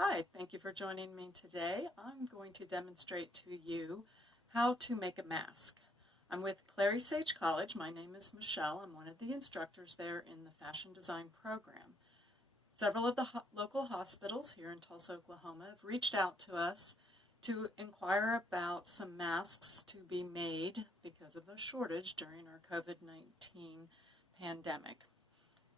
Hi, thank you for joining me today. I'm going to demonstrate to you how to make a mask. I'm with Clary Sage College. My name is Michelle. I'm one of the instructors there in the fashion design program. Several of the local hospitals here in Tulsa, Oklahoma have reached out to us to inquire about some masks to be made because of a shortage during our COVID-19 pandemic.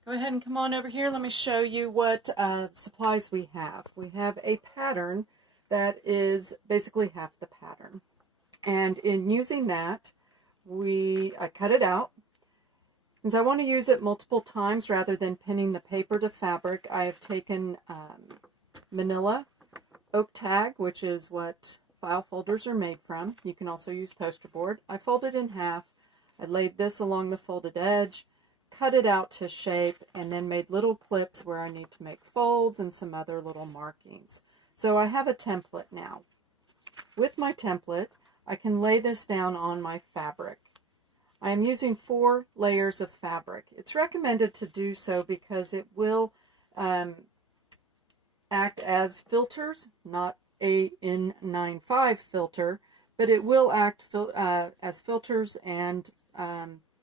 Go ahead and come on over here. Let me show you what supplies we have. We have a pattern that is basically half the pattern. And in using that, I cut it out. Since I want to use it multiple times rather than pinning the paper to fabric, I have taken manila oak tag, which is what file folders are made from. You can also use poster board. I folded in half. I laid this along the folded edge, cut it out to shape, and then made little clips where I need to make folds and some other little markings. So I have a template now. With my template, I can lay this down on my fabric. I am using 4 layers of fabric. It's recommended to do so because it will act as filters, not a N95 filter, but it will act as filters and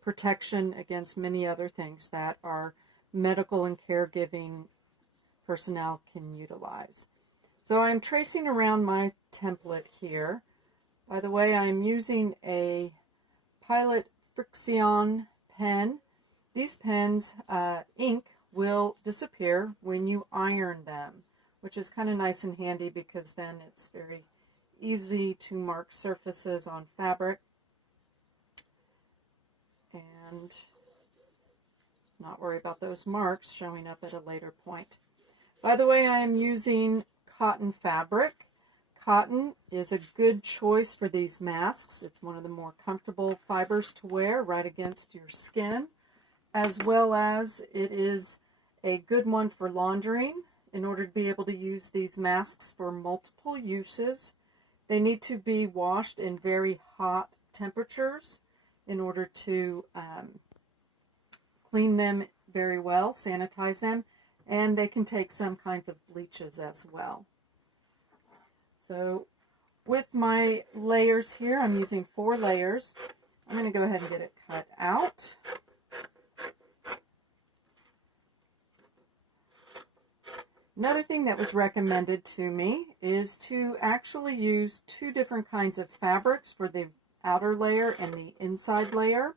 protection against many other things that our medical and caregiving personnel can utilize. So I'm tracing around my template here. By the way, I'm using a Pilot Frixion pen. These pens, ink will disappear when you iron them, which is kind of nice and handy because then it's very easy to mark surfaces on fabric and not worry about those marks showing up at a later point. By the way, I am using cotton fabric. Cotton is a good choice for these masks. It's one of the more comfortable fibers to wear right against your skin, as well as it is a good one for laundering. In order to be able to use these masks for multiple uses, they need to be washed in very hot temperatures in order to clean them very well, sanitize them, and they can take some kinds of bleaches as well. So with my layers here, I'm using 4 layers. I'm going to go ahead and get it cut out. Another thing that was recommended to me is to actually use 2 different kinds of fabrics for the outer layer and the inside layer,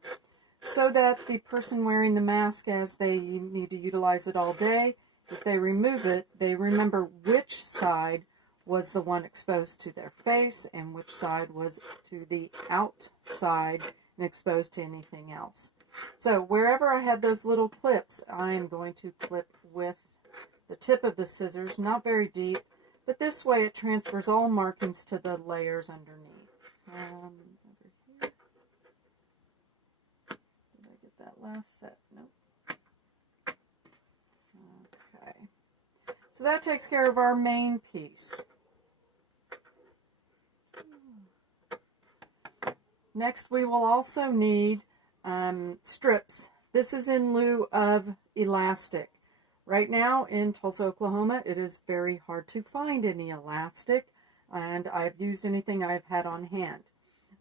so that the person wearing the mask, as they need to utilize it all day, if they remove it, they remember which side was the one exposed to their face and which side was to the outside and exposed to anything else. So wherever I had those little clips, I am going to clip with the tip of the scissors, not very deep, but this way it transfers all markings to the layers underneath. Over here. Did I get that last set? Nope. Okay. So that takes care of our main piece. Next, we will also need strips. This is in lieu of elastic. Right now in Tulsa, Oklahoma, it is very hard to find any elastic, and I've used anything I've had on hand.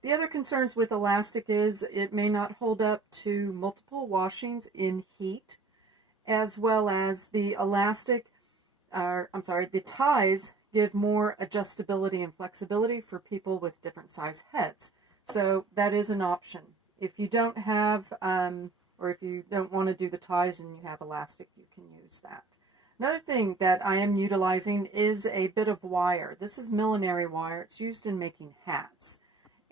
The other concerns with elastic is it may not hold up to multiple washings in heat, as well as the the ties give more adjustability and flexibility for people with different size heads. So that is an option. If you don't have, or if you don't want to do the ties and you have elastic, you can use that. Another thing that I am utilizing is a bit of wire. This is millinery wire. It's used in making hats.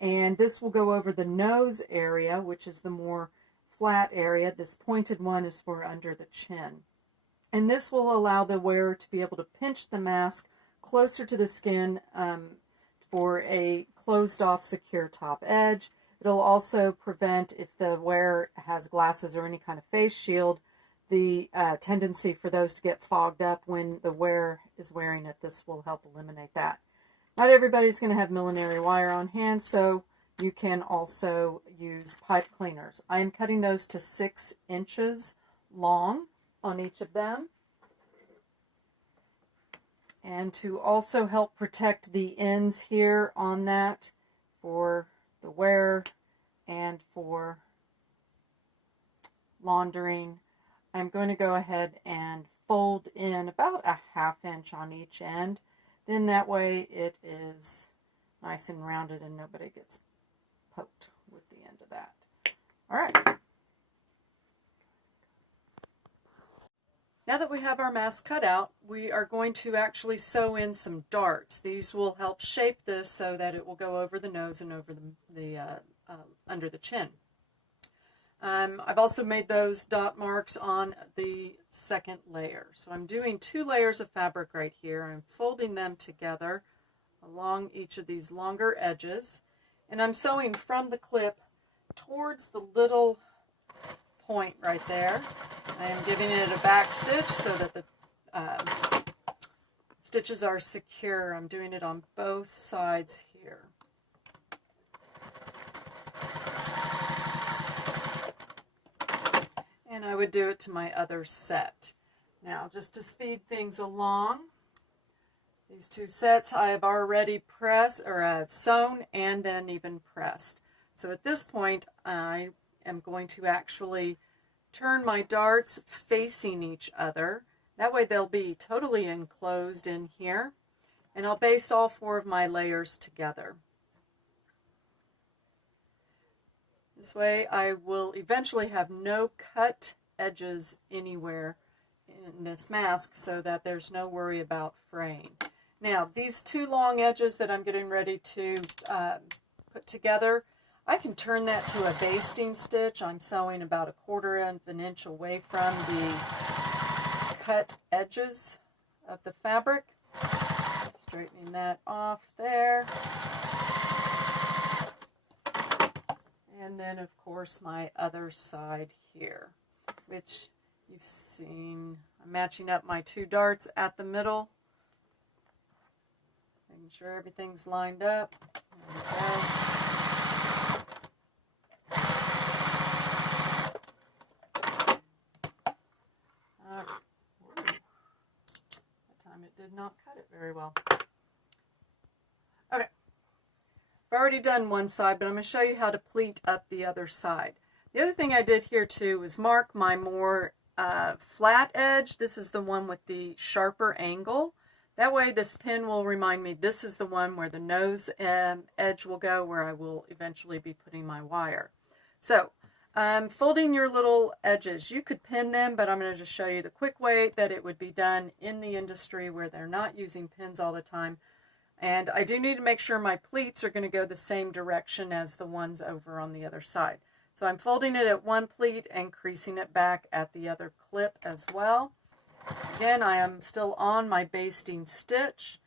And this will go over the nose area, which is the more flat area. This pointed one is for under the chin. And this will allow the wearer to be able to pinch the mask closer to the skin for a closed-off secure top edge. It'll also prevent, if the wearer has glasses or any kind of face shield, the tendency for those to get fogged up when the wearer is wearing it. This will help eliminate that. Not everybody's going to have millinery wire on hand, so you can also use pipe cleaners. I am cutting those to 6 inches long on each of them. And to also help protect the ends here on that for the wearer and for laundering, I'm going to go ahead and fold in about a 1/2 inch on each end. Then that way it is nice and rounded and nobody gets poked with the end of that. All right. Now that we have our mask cut out, we are going to actually sew in some darts. These will help shape this so that it will go over the nose and over the under the chin. I've also made those dot marks on the second layer. So I'm doing 2 layers of fabric right here. I'm folding them together along each of these longer edges, and I'm sewing from the clip towards the little point right there. I am giving it a back stitch so that the stitches are secure. I'm doing it on both sides here. And I would do it to my other set. Now, just to speed things along, these 2 sets I have already pressed or sewn and then even pressed. So at this point, I am going to actually turn my darts facing each other. That way they'll be totally enclosed in here. And I'll baste all 4 of my layers together. This way I will eventually have no cut edges anywhere in this mask so that there's no worry about fraying. Now, these 2 long edges that I'm getting ready to put together, I can turn that to a basting stitch. I'm sewing about 1/4 of an inch away from the cut edges of the fabric. Straightening that off there. And then, of course, my other side here, which you've seen. I'm matching up my 2 darts at the middle. Making sure everything's lined up. There we go. That time it did not cut it very well. Okay. I've already done one side, but I'm going to show you how to pleat up the other side. The other thing I did here too was mark my more flat edge. This is the one with the sharper angle. That way this pin will remind me this is the one where the nose edge will go, where I will eventually be putting my wire. So folding your little edges, you could pin them, but I'm going to just show you the quick way that it would be done in the industry where they're not using pins all the time. And I do need to make sure my pleats are going to go the same direction as the ones over on the other side. So I'm folding it at one pleat and creasing it back at the other clip as well. Again, I am still on my basting stitch.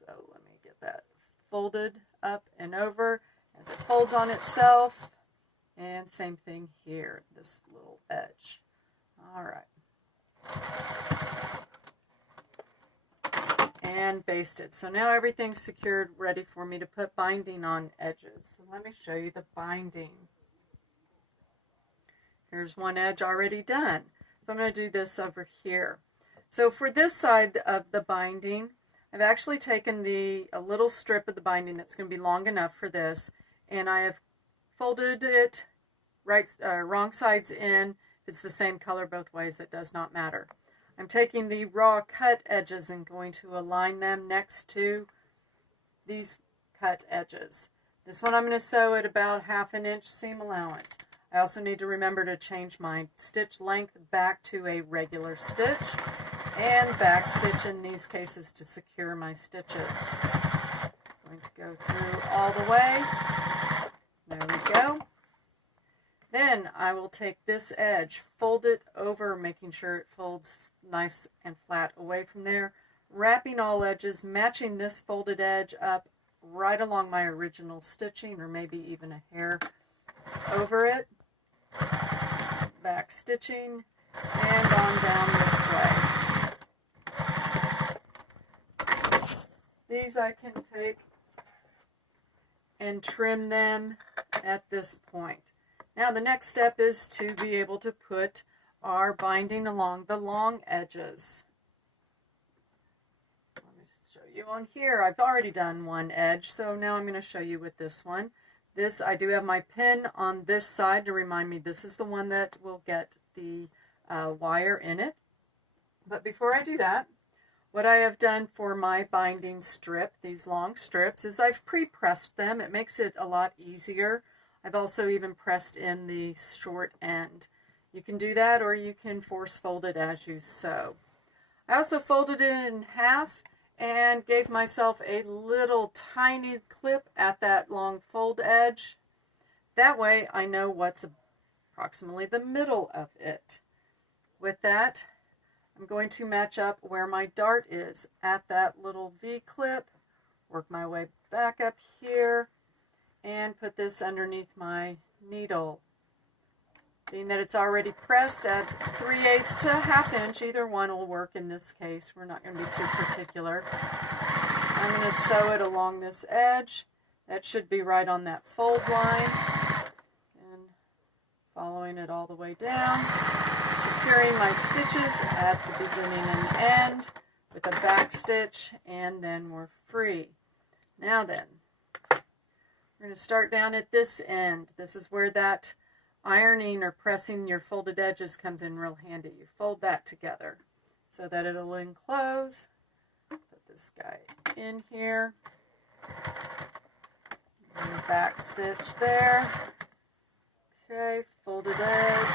So let me get that folded up and over as it folds on itself. And same thing here, this little edge. All right. And basted. So now everything's secured, ready for me to put binding on edges. So let me show you the binding. Here's one edge already done. So I'm going to do this over here. So for this side of the binding, I've actually taken a little strip of the binding that's going to be long enough for this, and I have folded it wrong sides in. If it's the same color both ways, it does not matter. I'm taking the raw cut edges and going to align them next to these cut edges. This one I'm going to sew at about 1/2 inch seam allowance. I also need to remember to change my stitch length back to a regular stitch and back stitch in these cases to secure my stitches. I'm going to go through all the way. There we go. Then I will take this edge, fold it over, making sure it folds nice and flat away from there, wrapping all edges, matching this folded edge up right along my original stitching, or maybe even a hair over it, back stitching, and on down this way. These I can take and trim them at this point. Now the next step is to be able to put our binding along the long edges. Let me show you on here. I've already done one edge, so now I'm going to show you with this one. This, I do have my pin on this side to remind me this is the one that will get the wire in it. But before I do that, what I have done for my binding strip, these long strips, is I've pre-pressed them. It makes it a lot easier. I've also even pressed in the short end. You can do that, or you can force fold it as you sew. I also folded it in half and gave myself a little tiny clip at that long fold edge. That way I know what's approximately the middle of it. With that, I'm going to match up where my dart is at that little V-clip, work my way back up here, and put this underneath my needle. Being that it's already pressed at 3/8 to 1/2 inch, either one will work in this case. We're not going to be too particular. I'm going to sew it along this edge. That should be right on that fold line. And following it all the way down, securing my stitches at the beginning and end with a back stitch, and then we're free. Now then, we're going to start down at this end. This is where that ironing or pressing your folded edges comes in real handy. You fold that together so that it'll enclose. Put this guy in here. And back stitch there. Okay, folded edge.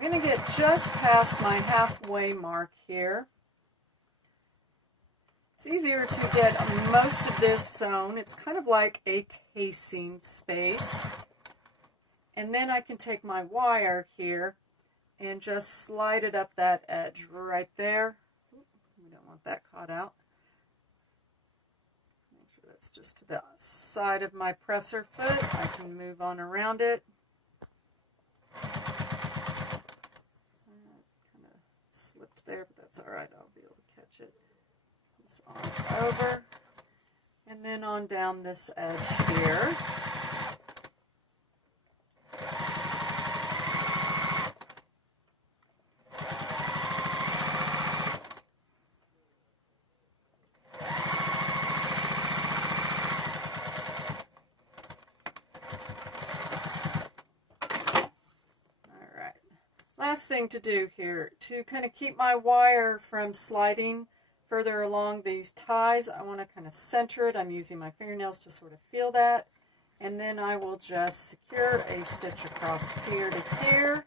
I'm going to get just past my halfway mark here. It's easier to get most of this sewn. It's kind of like a casing space. And then I can take my wire here and just slide it up that edge right there. We don't want that caught out. Make sure that's just to the side of my presser foot. I can move on around it. There, but that's all right. I'll be able to catch it. This on over, and then on down this edge here. Last thing to do here, to kind of keep my wire from sliding further along these ties, I want to kind of center it. I'm using my fingernails to sort of feel that. And then I will just secure a stitch across here to here.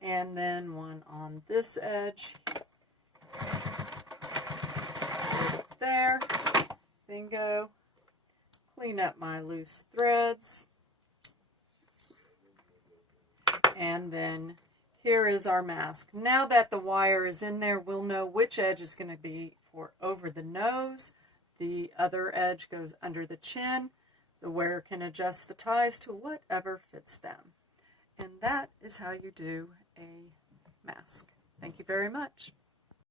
And then one on this edge. There. Bingo. Clean up my loose threads. And then here is our mask. Now that the wire is in there, we'll know which edge is going to be for over the nose. The other edge goes under the chin. The wearer can adjust the ties to whatever fits them. And that is how you do a mask. Thank you very much.